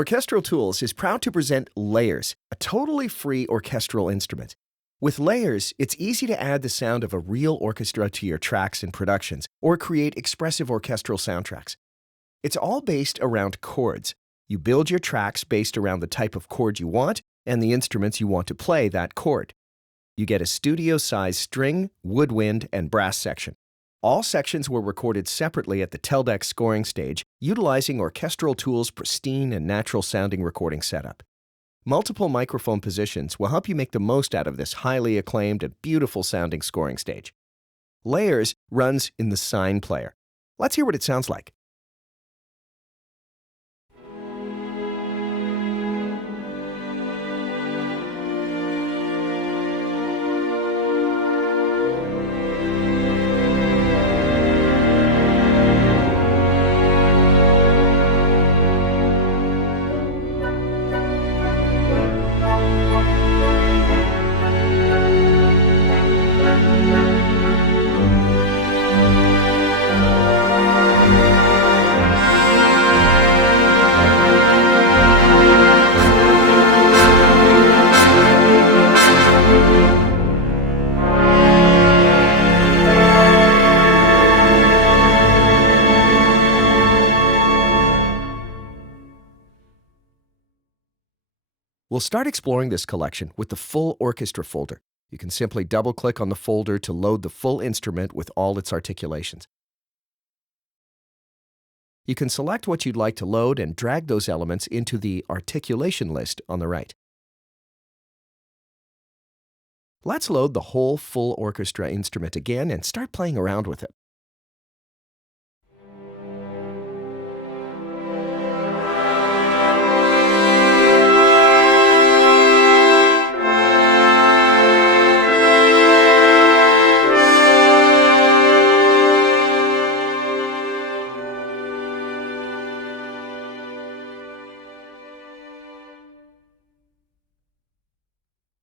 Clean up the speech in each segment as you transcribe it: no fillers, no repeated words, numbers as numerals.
Orchestral Tools is proud to present Layers, a totally free orchestral instrument. With Layers, it's easy to add the sound of a real orchestra to your tracks and productions, or create expressive orchestral soundtracks. It's all based around chords. You build your tracks based around the type of chord you want and the instruments you want to play that chord. You get a studio-sized string, woodwind, and brass section. All sections were recorded separately at the Teldec scoring stage, utilizing Orchestral Tools' pristine and natural-sounding recording setup. Multiple microphone positions will help you make the most out of this highly acclaimed and beautiful-sounding scoring stage. Layers runs in the sine player. Let's hear what it sounds like. We'll start exploring this collection with the full orchestra folder. You can simply double-click on the folder to load the full instrument with all its articulations. You can select what you'd like to load and drag those elements into the articulation list on the right. Let's load the whole full orchestra instrument again and start playing around with it.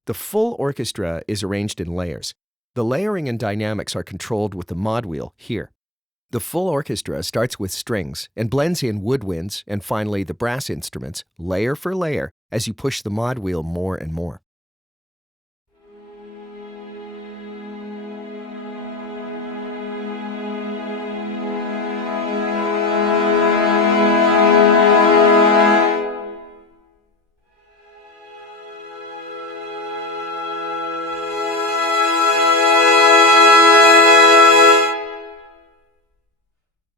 The full orchestra is arranged in layers. The layering and dynamics are controlled with the mod wheel here. The full orchestra starts with strings and blends in woodwinds and finally the brass instruments, layer for layer, as you push the mod wheel more and more.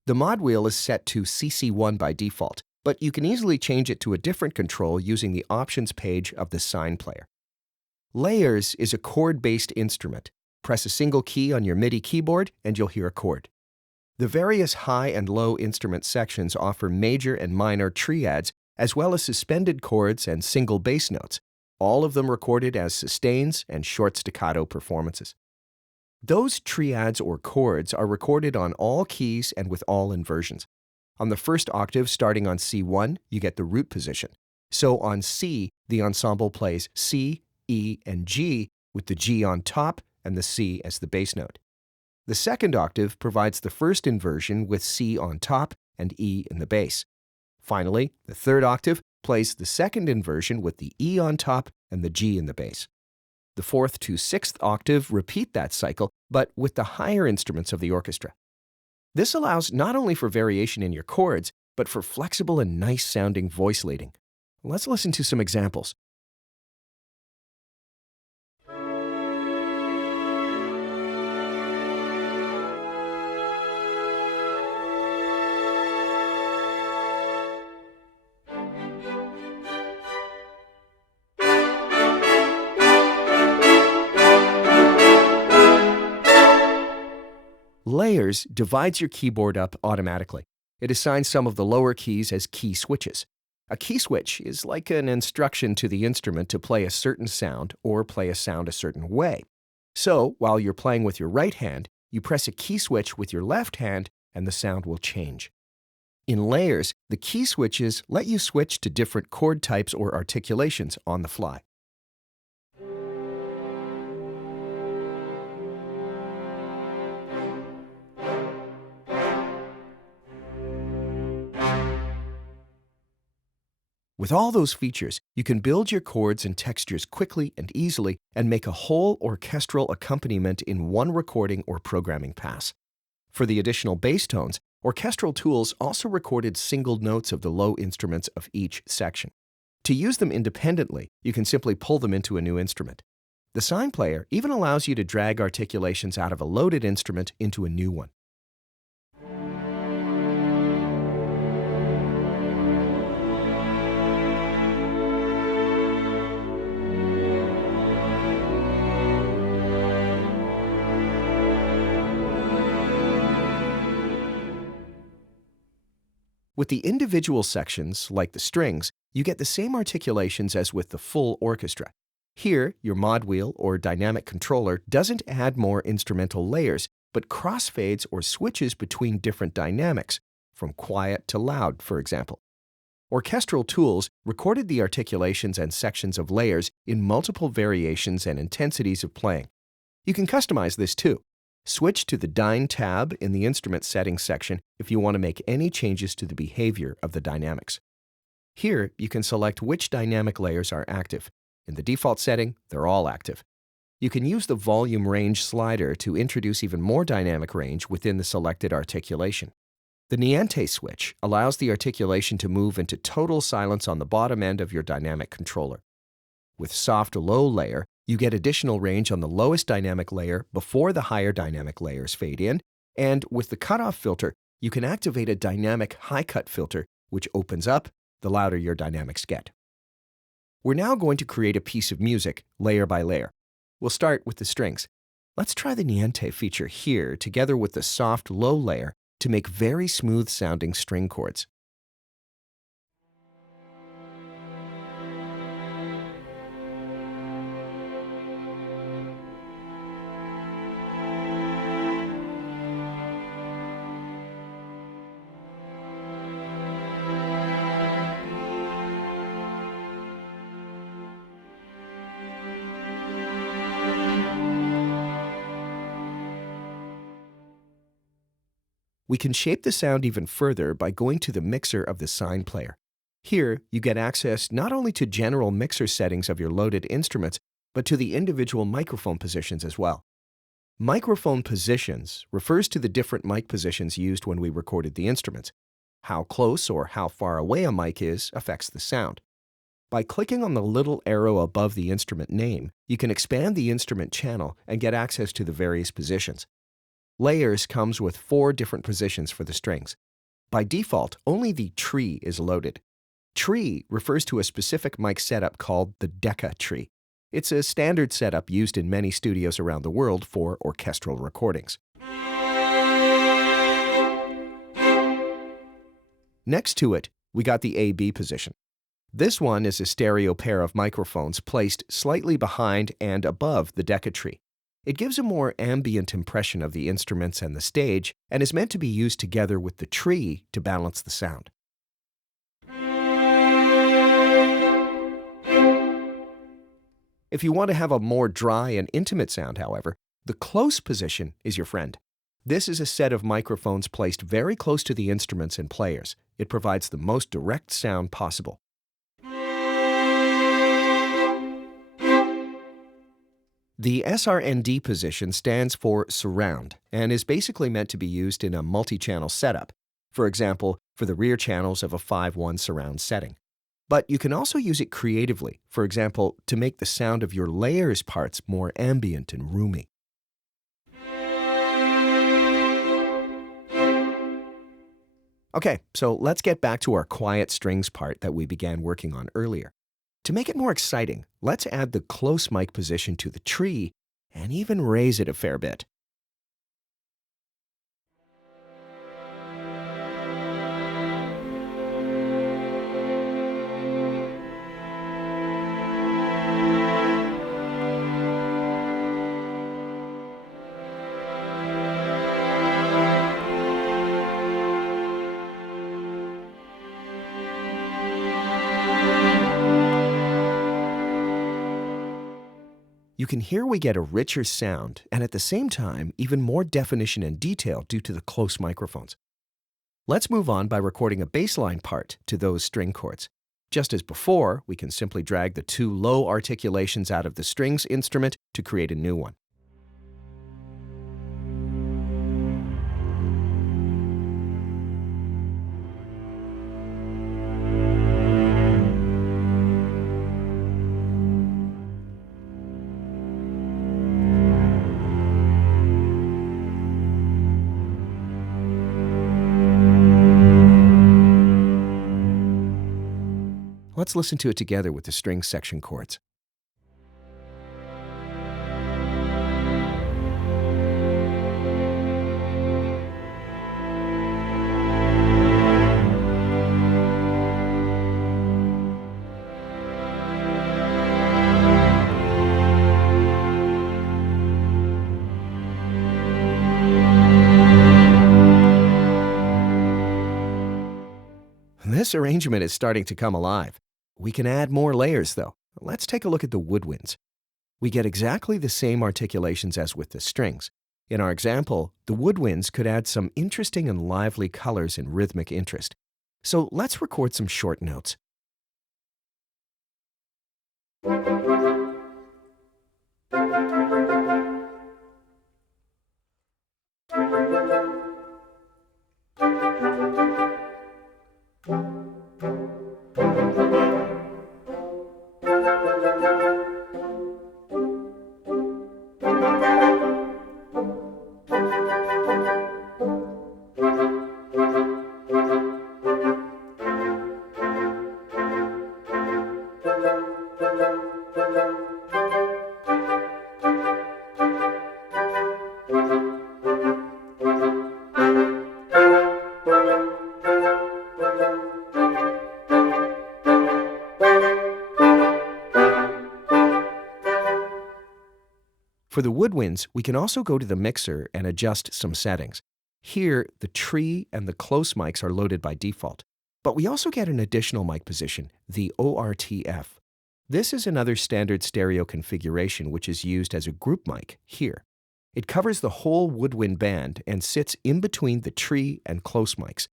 The mod wheel is set to CC1 by default, but you can easily change it to a different control using the options page of the sine player. Layers is a chord-based instrument. Press a single key on your MIDI keyboard and you'll hear a chord. The various high and low instrument sections offer major and minor triads, as well as suspended chords and single bass notes, all of them recorded as sustains and short staccato performances. Those triads or chords are recorded on all keys and with all inversions. On the first octave starting on C1, you get the root position. So on C, the ensemble plays C, E, and G with the G on top and the C as the bass note. The second octave provides the first inversion with C on top and E in the bass. Finally, the third octave plays the second inversion with the E on top and the G in the bass. The fourth to sixth octave repeat that cycle, but with the higher instruments of the orchestra. This allows not only for variation in your chords, but for flexible and nice-sounding voice leading. Let's listen to some examples. Layers divides your keyboard up automatically. It assigns some of the lower keys as key switches. A key switch is like an instruction to the instrument to play a certain sound or play a sound a certain way. So, while you're playing with your right hand, you press a key switch with your left hand and the sound will change. In Layers, the key switches let you switch to different chord types or articulations on the fly. With all those features, you can build your chords and textures quickly and easily and make a whole orchestral accompaniment in one recording or programming pass. For the additional bass tones, Orchestral tools also recorded single notes of the low instruments of each section. To use them independently, you can simply pull them into a new instrument. The sign player even allows you to drag articulations out of a loaded instrument into a new one. With the individual sections, like the strings, you get the same articulations as with the full orchestra. Here, your mod wheel or dynamic controller doesn't add more instrumental layers, but crossfades or switches between different dynamics, from quiet to loud, for example. Orchestral tools recorded the articulations and sections of layers in multiple variations and intensities of playing. You can customize this too. Switch to the Dyne tab in the Instrument Settings section if you want to make any changes to the behavior of the dynamics. Here, you can select which dynamic layers are active. In the default setting, they're all active. You can use the volume range slider to introduce even more dynamic range within the selected articulation. The niente switch allows the articulation to move into total silence on the bottom end of your dynamic controller. With soft low layer, you get additional range on the lowest dynamic layer before the higher dynamic layers fade in, and with the cutoff filter, you can activate a dynamic high cut filter, which opens up the louder your dynamics get. We're now going to create a piece of music layer by layer. We'll start with the strings. Let's try the niente feature here together with the soft low layer to make very smooth sounding string chords. We can shape the sound even further by going to the mixer of the sign player. Here, you get access not only to general mixer settings of your loaded instruments, but to the individual microphone positions as well. Microphone positions refers to the different mic positions used when we recorded the instruments. How close or how far away a mic is affects the sound. By clicking on the little arrow above the instrument name, you can expand the instrument channel and get access to the various positions. Layers comes with 4 different positions for the strings. By default, only the tree is loaded. Tree refers to a specific mic setup called the decca tree. It's a standard setup used in many studios around the world for orchestral recordings. Next to it, we got the A-B position. This one is a stereo pair of microphones placed slightly behind and above the decca tree. It gives a more ambient impression of the instruments and the stage and is meant to be used together with the tree to balance the sound. If you want to have a more dry and intimate sound, however, the close position is your friend. This is a set of microphones placed very close to the instruments and players. It provides the most direct sound possible. The SRND position stands for surround and is basically meant to be used in a multi-channel setup, for example, for the rear channels of a 5-1 surround setting. But you can also use it creatively, for example, to make the sound of your layers parts more ambient and roomy. Okay, so let's get back to our quiet strings part that we began working on earlier. To make it more exciting, let's add the close mic position to the tree and even raise it a fair bit. You can hear we get a richer sound and at the same time even more definition and detail due to the close microphones. Let's move on by recording a bass line part to those string chords. Just as before, we can simply drag the two low articulations out of the strings instrument to create a new one. Let's listen to it together with the string section chords. This arrangement is starting to come alive. We can add more layers, though. Let's take a look at the woodwinds. We get exactly the same articulations as with the strings. In our example, the woodwinds could add some interesting and lively colors and rhythmic interest. So let's record some short notes. For the woodwinds, we can also go to the mixer and adjust some settings. Here, the tree and the close mics are loaded by default. But we also get an additional mic position, the ORTF. This is another standard stereo configuration which is used as a group mic here. It covers the whole woodwind band and sits in between the tree and close mics.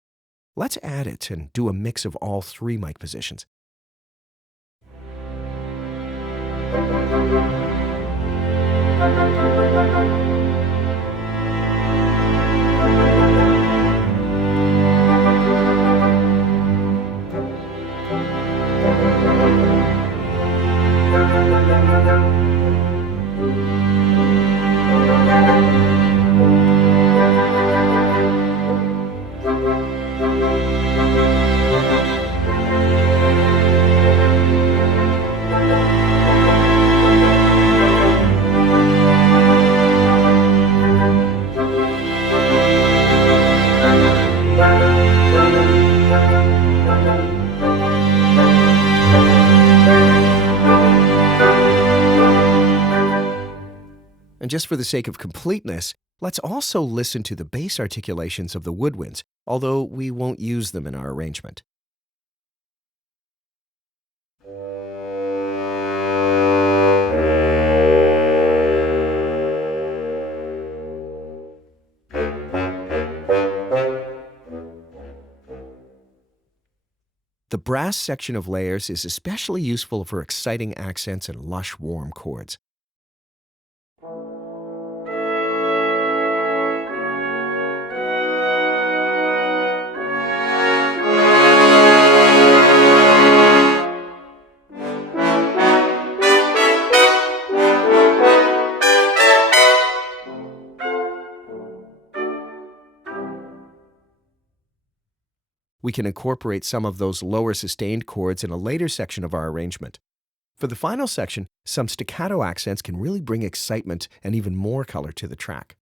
Let's add it and do a mix of all three mic positions. And just for the sake of completeness, let's also listen to the bass articulations of the woodwinds, although we won't use them in our arrangement. The brass section of layers is especially useful for exciting accents and lush, warm chords. We can incorporate some of those lower sustained chords in a later section of our arrangement. For the final section, some staccato accents can really bring excitement and even more color to the track.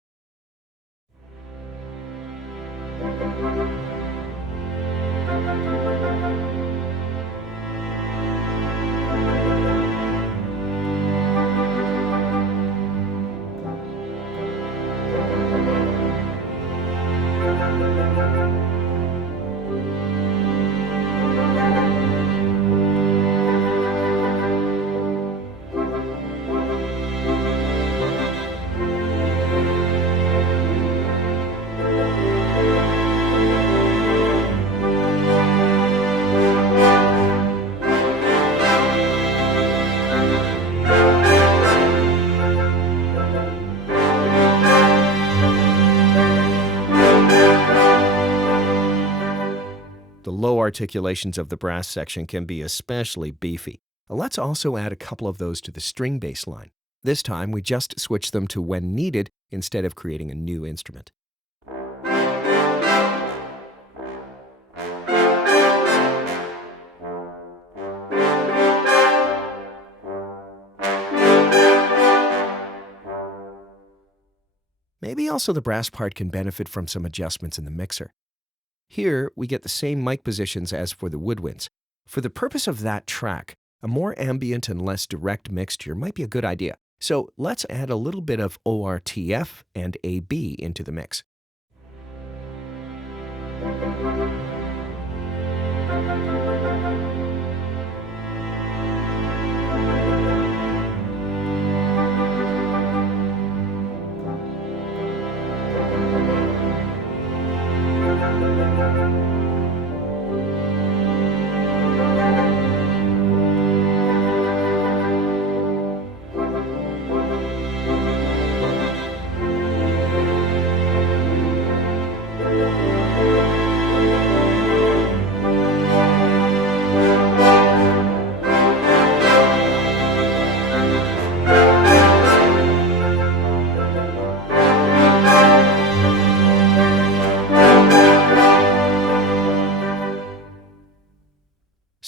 low articulations of the brass section can be especially beefy. Let's also add a couple of those to the string bass line. This time, we just switch them to when needed instead of creating a new instrument. Maybe also the brass part can benefit from some adjustments in the mixer. Here, we get the same mic positions as for the woodwinds. For the purpose of that track, a more ambient and less direct mixture might be a good idea. So let's add a little bit of ORTF and AB into the mix.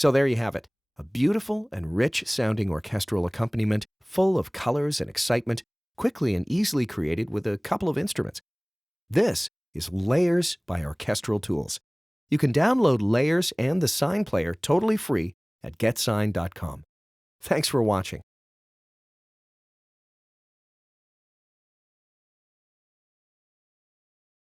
So there you have it, a beautiful and rich-sounding orchestral accompaniment full of colors and excitement, quickly and easily created with a couple of instruments. This is Layers by Orchestral Tools. You can download Layers and the Sign Player totally free at getsign.com. Thanks for watching.